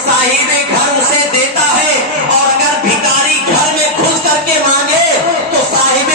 साहिब घर उसे देता है, और अगर भिखारी घर में घुस करके मांगे तो साहिब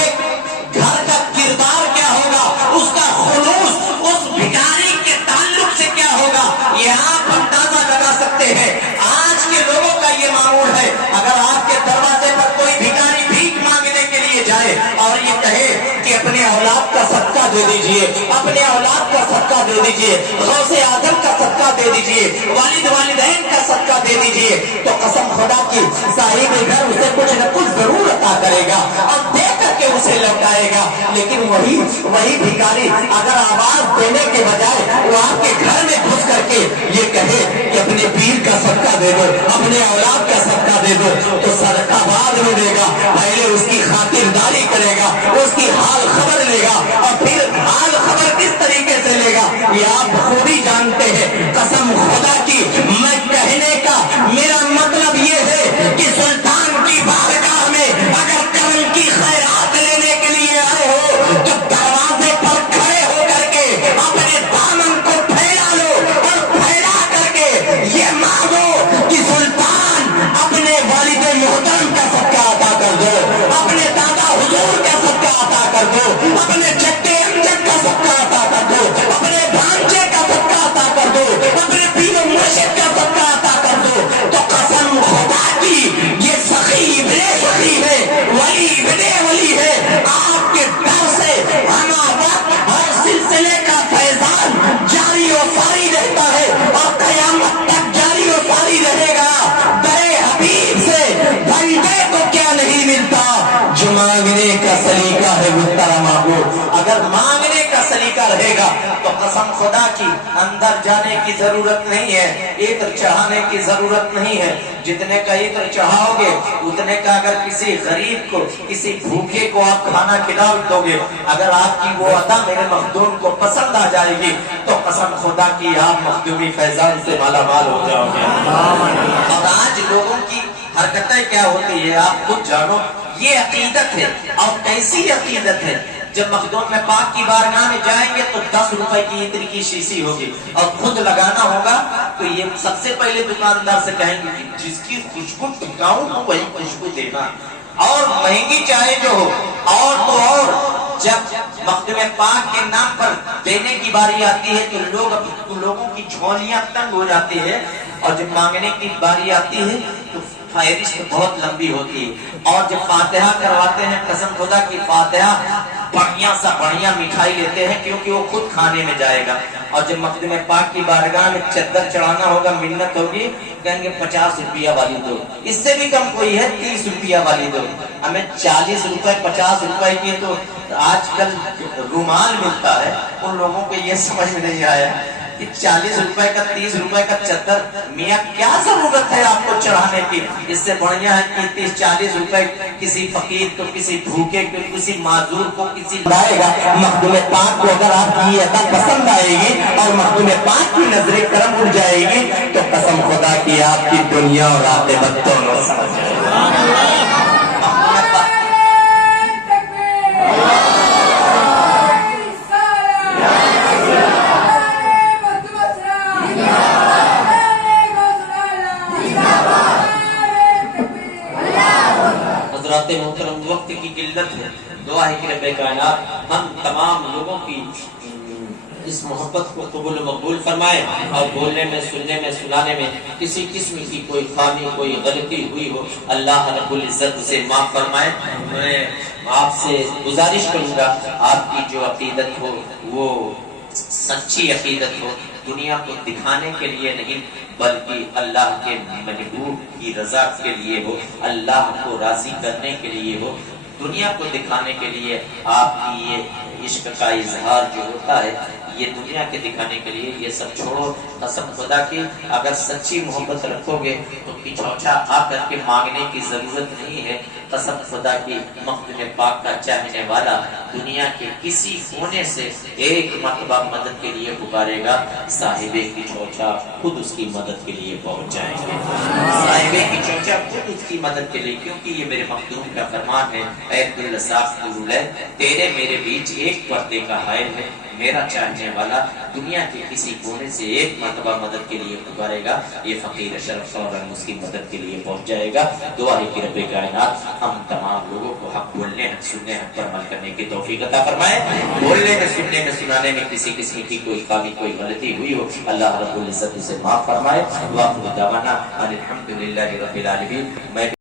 घर का किरदार क्या होगा, उसका खुलूस उस भिखारी के ताल्लुक से क्या होगा, ये आप अंदाजा लगा सकते हैं। आज के लोगों का ये मामूल है, अगर आपके दरवाजे पर कोई भिखारी भीख मांगने के लिए जाए और ये कहे कि अपने औलाद का सदका दे दीजिए, अपने औलाद का सदका दे दीजिए, गौसे आजम का सदका दे दीजिए, वालिद वालिदैन का सदका दे दीजिए, तो कसम खुदा की साहिब घर उसे कुछ न कुछ जरूर अता करेगा और दे करके उसे लौटाएगा। लेकिन वही भिखारी अगर आवाज देने के बजाय वो आपके घर में घुस करके ये कहे कि अपने पीर का सदका दे दो, अपने औलाद का सदका दे दो, तो सदका बाद में देगा, पहले उसकी खातिरदारी करेगा, उसकी हाल खबर लेगा, और फिर हाल खबर किस तरीके से लेगा ये आप बखूबी जानते हैं। कसम खुदा की मैं कहने का मेरा मतलब ये है कि सुल्तान की बारगाह में अगर करम की खैरात लेने के लिए आए हो तो दरवाजे पर खड़े होकर के अपने दामन को फैला लो और फैला करके ये मांगो कि सुल्तान अपने वालिद मोहतरम का सदका अता कर दो, अपने दादा हुजूर का सदका अता कर दो, अपने जद्दे अमजद का सदका अता कर दो, अपने भांजे का सदका अता कर दो, अपने पीर मुर्शिद का सदका अता कर दो। तो कसम खुदा की ये सखी इब्ने सखी है, वली इब्ने वली है, आपके डर से हमारा हर सिलसिले का फैजान जारी और सारी रहता है और कयामत तक जारी और सारी रहेगा। दरे हबीब से बंदे को क्या नहीं मिलता, जो मांगने का सलीका है वो तेरा महबूब। अगर मांगने का सलीका रहेगा तो कसम खुदा की अंदर जाने की जरूरत नहीं है, इत्र चढ़ाने की जरूरत नहीं है। जितने का इत्र चढ़ाओगे उतने का अगर किसी गरीब को, किसी भूखे को आप खाना खिला दोगे, अगर आपकी वो अदा मेरे मखदूम को पसंद आ जाएगी तो कसम खुदा की आप मखदूमी फैजान से मालामाल हो जाओगे। और आज लोगों की हरकतें क्या होती है आप खुद जानो। ये अकीदत है, और कैसी अकीदत है, जब मखदूम में पाक की बारगाह में जाएंगे तो 10 रुपए की इत्र की शीशी होगी और खुद लगाना होगा तो ये सबसे पहले दुकानदार से कहेंगे कि जिसकी खुशबू टिकाऊ हो वही खुशबू देना, और महंगी चाहे जो हो। और तो और जब मखदूम पाक के नाम पर देने की बारी आती है तो लोगों की झोलियां तंग हो जाती है, और जब मांगने की बारी आती है तो फहरिस्त बहुत लंबी होती है। और जब फातिहा करवाते हैं, कसम खुदा की फातिहा बढ़िया सा बढ़िया मिठाई लेते हैं क्योंकि वो खुद खाने में जाएगा। और जब मखदूम पाक की बारगाह में चद्दर चढ़ाना होगा, मिन्नत होगी, कहेंगे 50 रुपया वाली दो, इससे भी कम कोई है 30 रुपया वाली दो। हमें 40 रुपए 50 रुपए की तो आजकल रुमाल मिलता है, उन लोगों को ये समझ में नहीं आया कि 40 रुपए का 30 रुपए का चद्दर मियाँ क्या जरूरत है आपको चढ़ाने की। इससे बढ़िया है कि 30-40 रुपए किसी फकीर को, किसी भूखे को, किसी माजूर को, किसी लाएगा। मखदूम पाक को अगर आपकी अदा पसंद आएगी और मखदूम पाक की नजरें करम उड़ जाएगी तो कसम खुदा की आपकी दुनिया और आखिरत दोनों समझ जाएगी। मोहतरम वक्त की किल्लत है, दुआ है कि रब्बे कायनात हम तमाम लोगों की इस मोहब्बत को कबूल मकबूल फरमाए और बोलने में, सुनने में, सुनाने में किसी किस्म की कोई खामी, कोई गलती हुई हो अल्लाह रब्बुल इज्जत से माफ फरमाए। मैं आपसे गुजारिश करूंगा आपकी जो अकीदत हो वो सच्ची अकीदत हो, दुनिया को दिखाने के लिए नहीं बल्कि अल्लाह के महबूब की रजा के लिए हो, अल्लाह को राजी करने के लिए हो। दुनिया को दिखाने के लिए आपकी ये इश्क का इजहार जो होता है ये दुनिया के दिखाने के लिए, ये सब छोड़ो। कसम खुदा की अगर सच्ची मोहब्बत रखोगे तो पिछौछा आकर के मांगने की जरूरत नहीं है। कसम खुदा की मखदूम पाक का चाहने वाला دنیا کے کسی کونے سے ایک مرتبہ مدد کے لیے پکارے گا، صاحب کی چوچا خود اس کی مدد کے لیے پہنچ جائیں گے، صاحب کی چوچا خود اس کی مدد کے لیے، کیونکہ یہ میرے مخدوم کا فرمان ہے، اے عبداللہ صاحب تیرے میرے بیچ ایک پردے کا حائل ہے، میرا چاہنے والا دنیا کے کسی کونے سے ایک مرتبہ مدد کے لیے پکارے گا، یہ فقیر اشرف فوراً اس کی مدد کے لیے پہنچ جائے گا۔ دعا ہے کہ رب کائنات ہم تمام لوگوں کو حق بولنے، حق سننے، حق پر عمل کرنے کی توفیق عطا فرمائے۔ بولنے میں، سننے میں، سنانے میں کسی قسم کی کوئی خامی، کوئی غلطی ہوئی ہو، اللہ رب العزت اسے معاف فرمائے۔ وآخر دعوانا ان الحمد للہ رب العالمین۔ میں